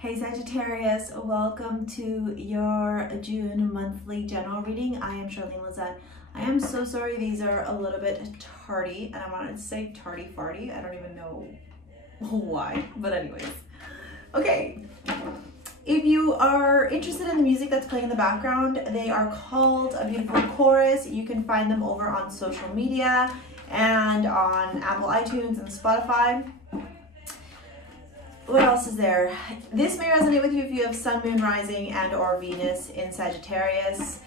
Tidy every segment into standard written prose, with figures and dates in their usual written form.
Hey Sagittarius, welcome to your June monthly general reading. I am Charlene Lizette. I am so sorry these are a little bit tardy, and I wanted to say tardy farty. I don't even know why, but anyways. Okay, if you are interested in the music that's playing in the background, they are called A Beautiful Chorus. You can find them over on social media and on Apple iTunes and Spotify. What else is there? This may resonate with you if you have Sun, Moon, Rising, and or Venus in Sagittarius.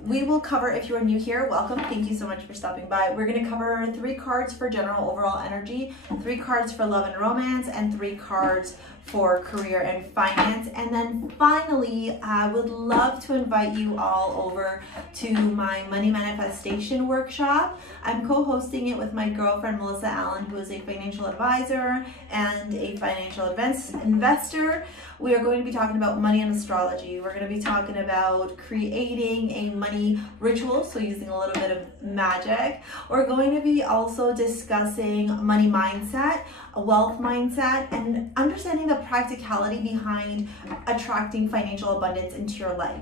We will cover, if you are new here, welcome. Thank you so much for stopping by. We're going to cover 3 cards for general overall energy, 3 cards for love and romance, and 3 cards for career and finance. And then finally, I would love to invite you all over to my money manifestation workshop. I'm co-hosting it with my girlfriend Melissa Allen, who is a financial advisor and a financial investor. We are going to be talking about money and astrology. We're going to be talking about creating a money ritual, so using a little bit of magic. We're going to be also discussing money mindset, a wealth mindset, and understanding the practicality behind attracting financial abundance into your life.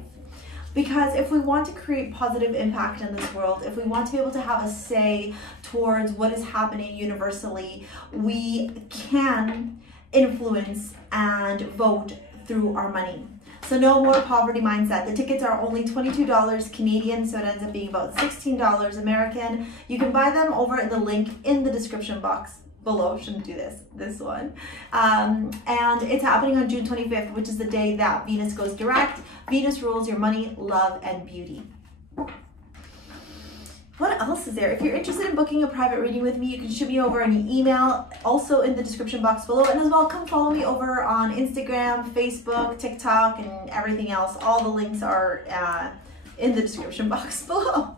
Because if we want to create positive impact in this world, if we want to be able to have a say towards what is happening universally, we can influence and vote through our money. So no more poverty mindset. The tickets are only $22 Canadian, so it ends up being about $16 American. You can buy them over in the link in the description box below. Shouldn't do this one. And it's happening on June 25th, which is the day that Venus goes direct. Venus rules your money, love, and beauty. What else is there? If you're interested in booking a private reading with me, you can shoot me over an email, also in the description box below. And as well, come follow me over on Instagram, Facebook, TikTok, and everything else. All the links are in the description box below.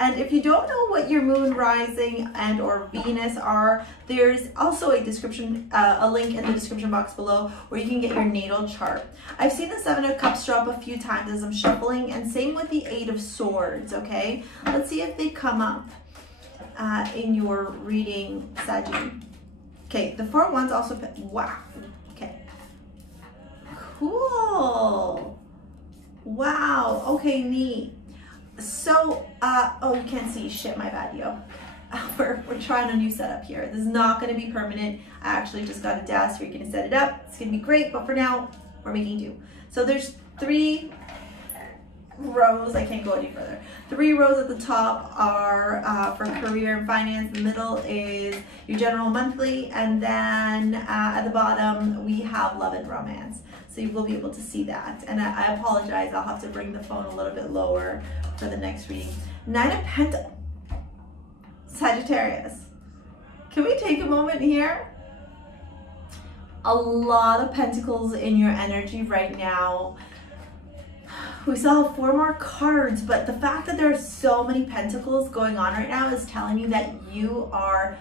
And if you don't know what your moon, rising, and or Venus are, there's also a link in the description box below where you can get your natal chart. I've seen the 7 of Cups show up a few times as I'm shuffling, and same with the 8 of Swords, okay? Let's see if they come up in your reading, Saggy. Okay, the 4 of Wands also, wow, okay. Cool. Wow, okay, neat. So, oh, you can't see, shit, my bad, yo. We're trying a new setup here. This is not going to be permanent. I actually just got a desk where you can set it up. It's going to be great, but for now, we're making do. So there's 3 rows. I can't go any further. 3 rows at the top are for career and finance. The middle is your general monthly, and then at the bottom, we have love and romance. So you will be able to see that. And I apologize, I'll have to bring the phone a little bit lower for the next reading. 9 of Pentacles. Sagittarius. Can we take a moment here? A lot of pentacles in your energy right now. We still have 4 more cards, but the fact that there are so many pentacles going on right now is telling me that you are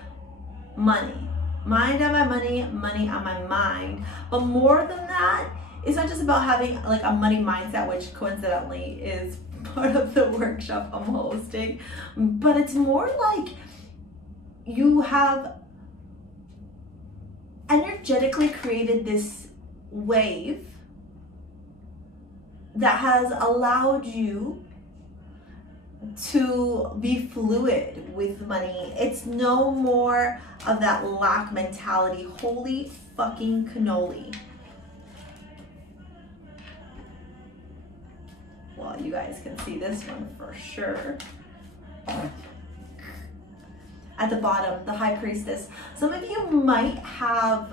money. Mind on my money, money on my mind. But more than that, it's not just about having like a money mindset, which coincidentally is part of the workshop I'm hosting, but it's more like you have energetically created this wave that has allowed you to be fluid with money. It's no more of that lack mentality. Holy fucking cannoli. Well, you guys can see this one for sure. At the bottom, the High Priestess. Some of you might have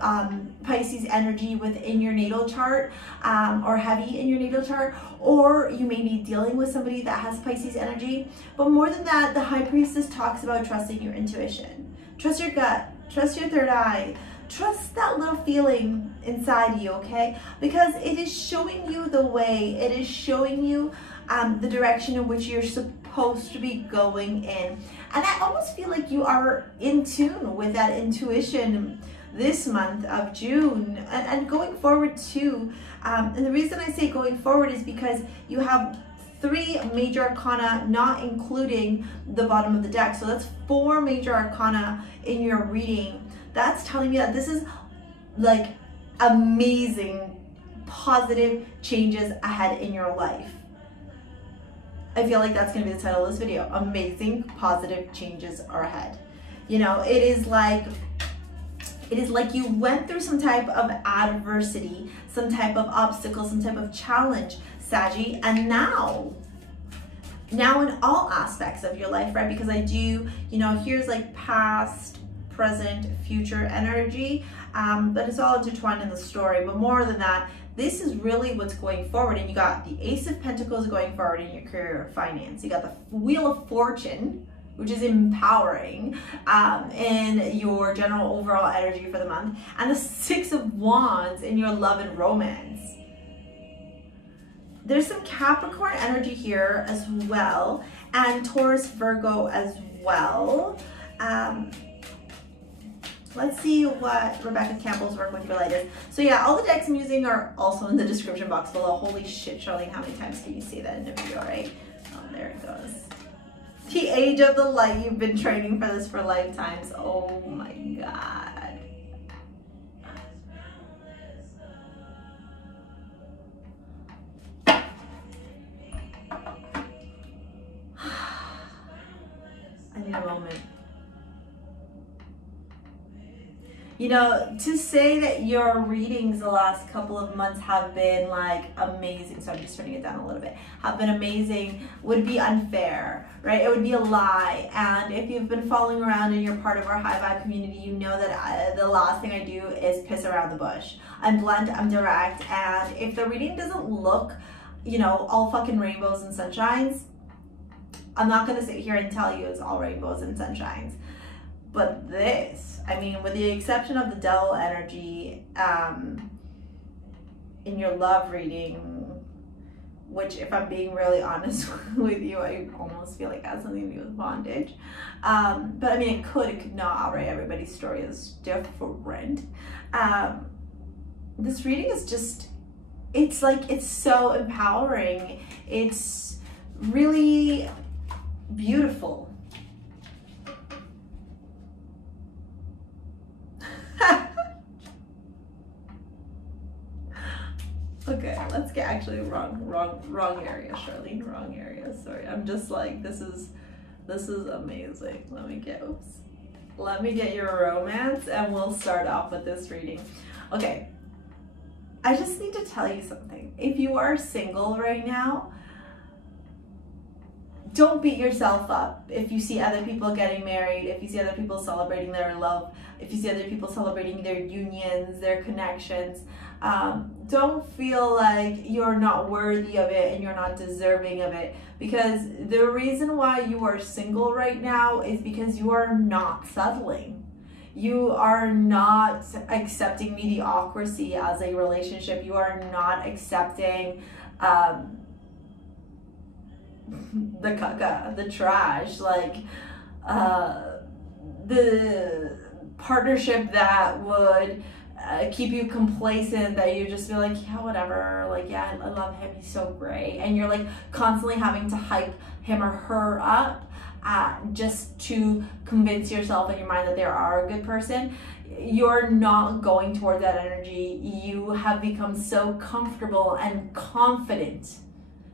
Pisces energy within your natal chart, or heavy in your natal chart, or you may be dealing with somebody that has Pisces energy. But more than that, the High Priestess talks about trusting your intuition. Trust your gut, trust your third eye, trust that little feeling inside you, okay? Because it is showing you the way. It is showing you the direction in which you're supposed to be going in. And I almost feel like you are in tune with that intuition this month of June and going forward too. And the reason I say going forward is because you have 3 major arcana, not including the bottom of the deck. So that's 4 major arcana in your reading. That's telling me that this is like amazing, positive changes ahead in your life. I feel like that's going to be the title of this video. Amazing, positive changes are ahead. You know, it is like you went through some type of adversity, some type of obstacle, some type of challenge, Saggy, and now in all aspects of your life, right? Because I do, you know, here's like past, present, future energy, but it's all intertwined in the story. But more than that, this is really what's going forward. And you got the Ace of Pentacles going forward in your career or finance. You got the Wheel of Fortune, which is empowering in your general overall energy for the month. And the Six of Wands in your love and romance. There's some Capricorn energy here as well. And Taurus, Virgo as well. Let's see what Rebecca Campbell's work with your light is. So yeah, all the decks I'm using are also in the description box below. Holy shit, Charlene, how many times can you say that in a video, right? Oh, there it goes. The Age of the Light. You've been training for this for lifetimes. Oh my God. I need a moment. You know, to say that your readings the last couple of months have been like amazing, so I'm just turning it down a little bit, have been amazing would be unfair, right? It would be a lie. And if you've been following around and you're part of our high vibe community, you know that the last thing I do is piss around the bush. I'm blunt, I'm direct, and if the reading doesn't look, you know, all fucking rainbows and sunshines, I'm not gonna sit here and tell you it's all rainbows and sunshines. But this, I mean, with the exception of the devil energy in your love reading, which if I'm being really honest with you, I almost feel like it has something to do with bondage. But I mean, it could not. Outright, everybody's story is different. This reading is just, it's like, it's so empowering. It's really beautiful. Okay, let's get actually wrong area, Charlene, wrong area. Sorry, I'm just like, this is amazing. Let me get your romance and we'll start off with this reading. Okay, I just need to tell you something. If you are single right now, don't beat yourself up if you see other people getting married, if you see other people celebrating their love, if you see other people celebrating their unions, their connections. Don't feel like you're not worthy of it and you're not deserving of it, because the reason why you are single right now is because you are not settling. You are not accepting mediocrity as a relationship. You are not accepting the caca, the trash, like the partnership that would keep you complacent, that you just feel like, yeah, whatever, like, yeah, I love him, he's so great, and you're like constantly having to hype him or her up just to convince yourself in your mind that they are a good person. You're not going toward that energy. You have become so comfortable and confident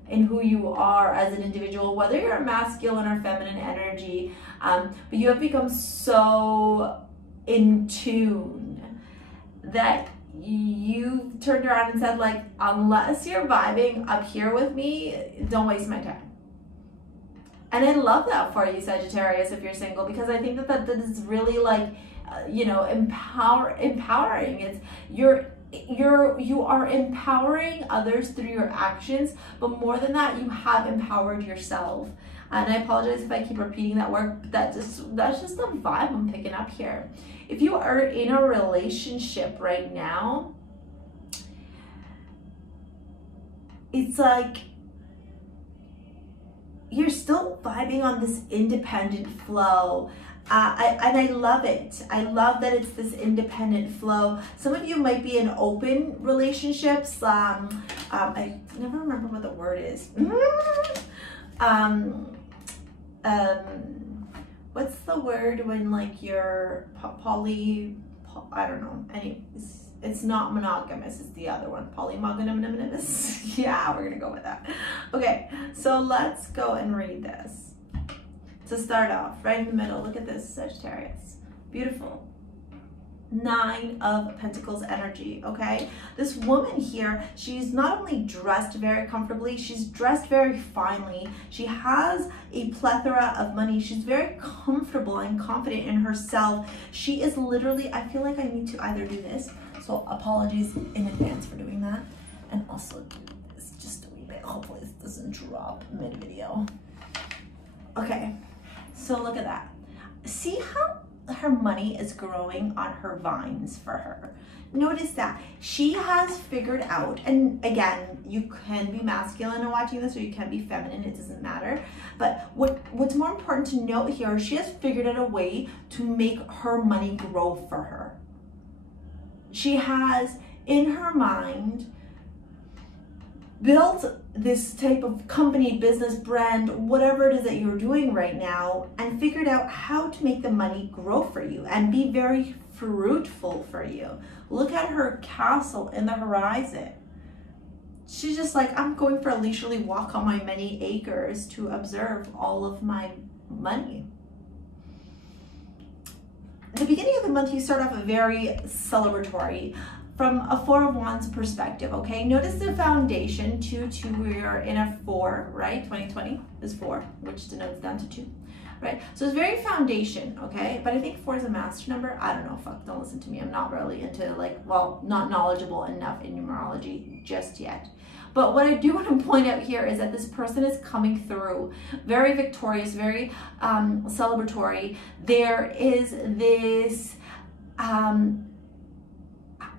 in who you are as an individual, whether you're a masculine or feminine energy, but you have become so in tune that you turned around and said, like, unless you're vibing up here with me, don't waste my time. And I love that for you, Sagittarius, if you're single, because I think that is really like, you know, empowering. It's you are empowering others through your actions, but more than that, you have empowered yourself. And I apologize if I keep repeating that word, but that's just the vibe I'm picking up here. If you are in a relationship right now, it's like you're still vibing on this independent flow. And I love it. I love that it's this independent flow. Some of you might be in open relationships. I never remember what the word is. What's the word when like you're I don't know. Anyways, It's not monogamous, it's the other one. Polymonogamous. Yeah, we're gonna go with that. Okay, so let's go and read this. To start off, right in the middle, look at this, Sagittarius. Beautiful. 9 of Pentacles energy, okay? This woman here, she's not only dressed very comfortably, she's dressed very finely. She has a plethora of money. She's very comfortable and confident in herself. She is literally, I feel like I need to either do this, so apologies in advance for doing that, and also do this just a wee bit. Hopefully this doesn't drop mid-video. Okay, so look at that. See how her money is growing on her vines for her. Notice that she has figured out, and again, you can be masculine in watching this or you can be feminine, it doesn't matter. But what's more important to note here, she has figured out a way to make her money grow for her. She has in her mind built this type of company, business, brand, whatever it is that you're doing right now, and figured out how to make the money grow for you and be very fruitful for you. Look at her castle in the horizon. She's just like, I'm going for a leisurely walk on my many acres to observe all of my money. The beginning of the month, you start off very celebratory. From a 4 of Wands perspective, okay? Notice the foundation, 2, 2, we are in a 4, right? 2020 is 4, which denotes down to 2, right? So it's very foundation, okay? But I think 4 is a master number. I don't know, fuck, don't listen to me. I'm not really into like, well, not knowledgeable enough in numerology just yet. But what I do want to point out here is that this person is coming through very victorious, very celebratory. There is this,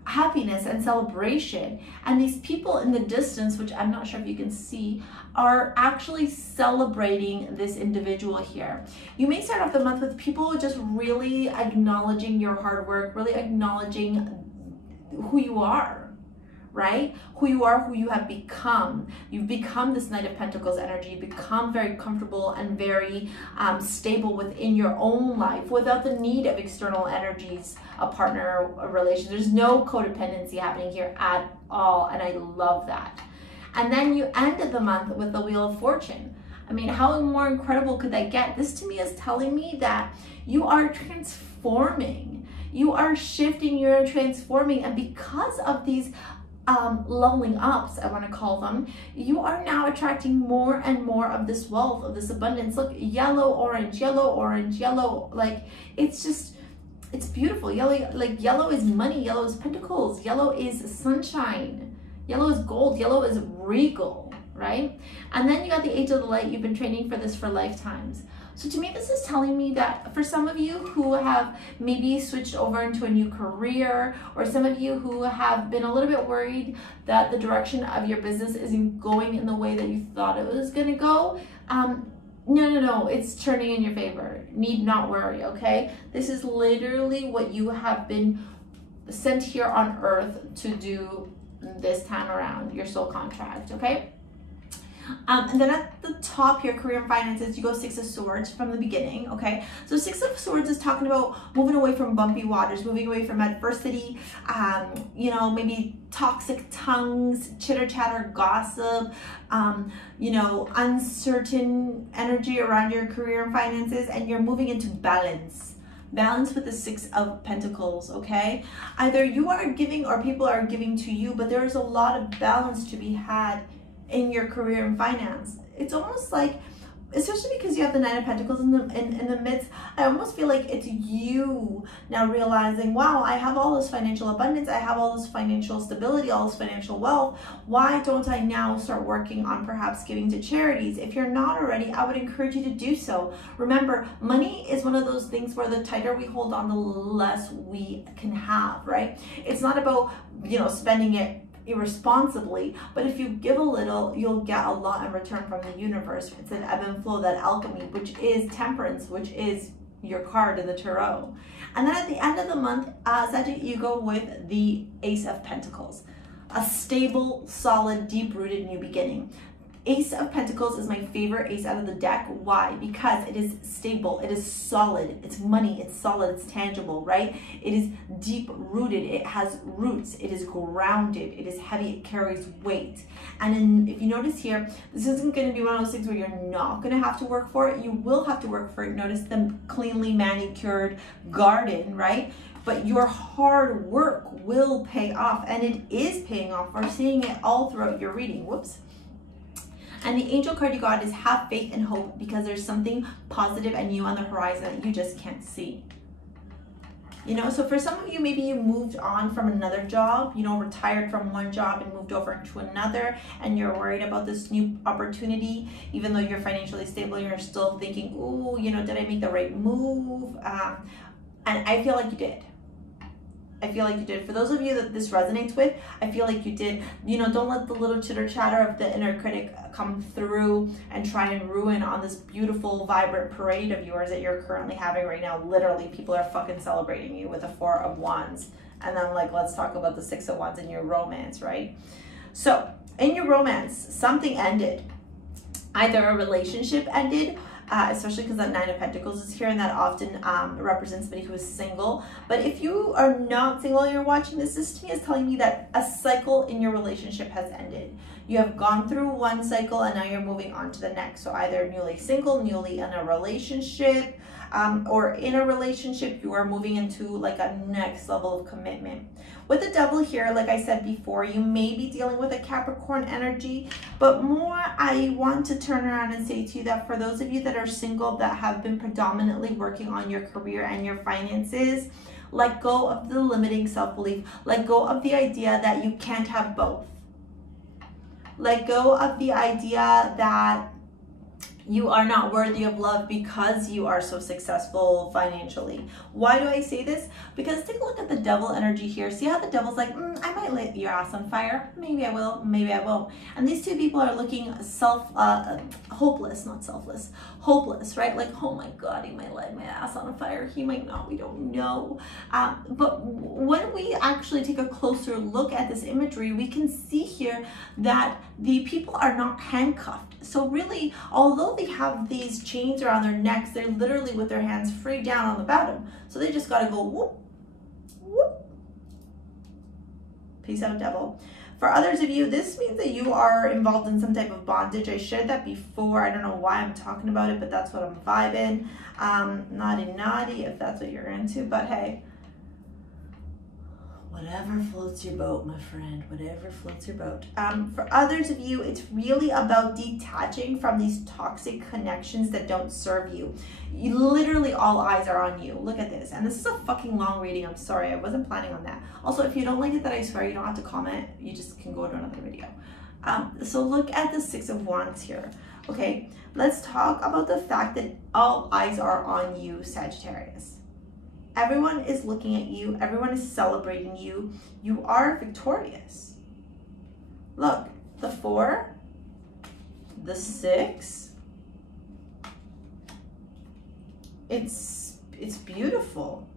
happiness and celebration, and these people in the distance, which I'm not sure if you can see, are actually celebrating this individual here. You may start off the month with people just really acknowledging your hard work, really acknowledging who you are, right? Who you are, who you have become. You've become this Knight of Pentacles energy. You become very comfortable and very stable within your own life without the need of external energies, a partner, a relation. There's no codependency happening here at all, and I love that. And then you ended the month with the Wheel of Fortune. I mean, how more incredible could that get? This to me is telling me that you are transforming. You are shifting, you're transforming, and because of these leveling ups, I want to call them, you are now attracting more and more of this wealth, of this abundance. Look, yellow, orange, yellow, like it's just, it's beautiful. Yellow, like yellow is money, yellow is pentacles, yellow is sunshine, yellow is gold, yellow is regal, right? And then you got the Age of the Light. You've been training for this for lifetimes. So to me, this is telling me that for some of you who have maybe switched over into a new career, or some of you who have been a little bit worried that the direction of your business isn't going in the way that you thought it was going to go, no, it's turning in your favor. Need not worry, okay? This is literally what you have been sent here on earth to do this time around, your soul contract, okay? And then at the top here, career and finances, you go 6 of Swords from the beginning, okay? So 6 of Swords is talking about moving away from bumpy waters, moving away from adversity, you know, maybe toxic tongues, chitter chatter, gossip, you know, uncertain energy around your career and finances, and you're moving into balance. Balance with the 6 of Pentacles, okay? Either you are giving or people are giving to you, but there's a lot of balance to be had in your career and finance. It's almost like, especially because you have the 9 of Pentacles in the midst, I almost feel like it's you now realizing, wow, I have all this financial abundance, I have all this financial stability, all this financial wealth. Why don't I now start working on perhaps giving to charities? If you're not already, I would encourage you to do so. Remember, money is one of those things where the tighter we hold on, the less we can have, right? It's not about, you know, spending it irresponsibly, but if you give a little, you'll get a lot in return from the universe. It's an ebb and flow, that alchemy, which is temperance, which is your card in the tarot. And then at the end of the month, Sagittarius, you go with the Ace of Pentacles, a stable, solid, deep-rooted new beginning. Ace of Pentacles is my favorite ace out of the deck. Why? Because it is stable, it is solid, it's money, it's solid, it's tangible, right? It is deep rooted, it has roots, it is grounded, it is heavy, it carries weight. And if you notice here, this isn't going to be one of those things where you're not going to have to work for it. You will have to work for it. Notice the cleanly manicured garden, right? But your hard work will pay off, and it is paying off. We're seeing it all throughout your reading. Whoops. And the angel card you got is have faith and hope, because there's something positive and new on the horizon that you just can't see. You know, so for some of you, maybe you moved on from another job, you know, retired from one job and moved over into another, and you're worried about this new opportunity, even though you're financially stable, you're still thinking, oh, you know, did I make the right move? And I feel like you did. I feel like you did. For those of you that this resonates with, I feel like you did. You know, don't let the little chitter chatter of the inner critic come through and try and ruin on this beautiful, vibrant parade of yours that you're currently having right now. Literally, people are fucking celebrating you with a 4 of Wands. And then, like, let's talk about the 6 of Wands in your romance, right? So, in your romance, something ended. Either a relationship ended, especially because that 9 of Pentacles is here, and that often represents somebody who is single. But if you are not single and you're watching this, this to me is telling me that a cycle in your relationship has ended. You have gone through one cycle and now you're moving on to the next. So either newly single, newly in a relationship, or in a relationship, you are moving into like a next level of commitment. With the Devil here, like I said before, you may be dealing with a Capricorn energy, but more I want to turn around and say to you that for those of you that are single, that have been predominantly working on your career and your finances, let go of the limiting self-belief. Let go of the idea that you can't have both. Let go of the idea that you are not worthy of love because you are so successful financially. Why do I say this? Because take a look at the Devil energy here. See how the Devil's like, I might light your ass on fire. Maybe I will, maybe I won't. And these two people are looking hopeless, not selfless, hopeless, right? Like, oh my God, he might light my ass on fire. He might not, we don't know. But when we actually take a closer look at this imagery, we can see here that the people are not handcuffed. So really, although they have these chains around their necks, they're literally with their hands free down on the bottom. So they just got to go whoop, whoop. Peace out, Devil. For others of you, this means that you are involved in some type of bondage. I shared that before. I don't know why I'm talking about it, but that's what I'm vibing. Naughty, if that's what you're into. But hey, whatever floats your boat, my friend, whatever floats your boat. For others of you, it's really about detaching from these toxic connections that don't serve you. Literally all eyes are on you. Look at this. And this is a fucking long reading. I'm sorry. I wasn't planning on that. Also, if you don't like it, that I swear you don't have to comment. You just can go to another video. So look at the 6 of Wands here. Okay, let's talk about the fact that all eyes are on you, Sagittarius. Everyone is looking at you. Everyone is celebrating you. You are victorious. Look, the 4, the 6. It's beautiful.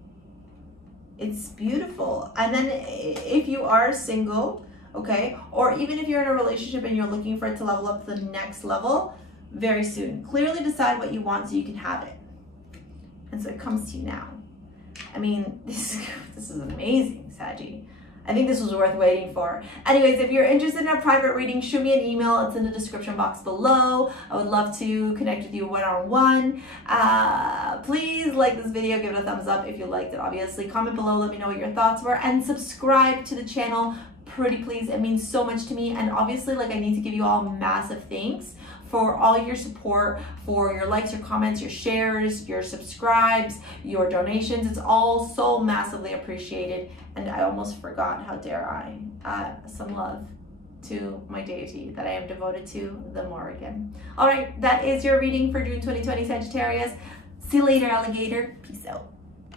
It's beautiful. And then if you are single, okay, or even if you're in a relationship and you're looking for it to level up to the next level, very soon. Clearly decide what you want so you can have it. And so it comes to you now. I mean, this is amazing, Saggy. I think this was worth waiting for. Anyways, if you're interested in a private reading, shoot me an email. It's in the description box below. I would love to connect with you one-on-one. Please like this video, give it a thumbs up if you liked it, obviously. Comment below, let me know what your thoughts were, and subscribe to the channel. Pretty please, it means so much to me. And obviously, like, I need to give you all massive thanks for all your support, for your likes, your comments, your shares, your subscribes, your donations. It's all so massively appreciated. And I almost forgot, how dare I, some love to my deity that I am devoted to, the Morrigan. All right, that is your reading for June 2020, Sagittarius. See you later, alligator. Peace out.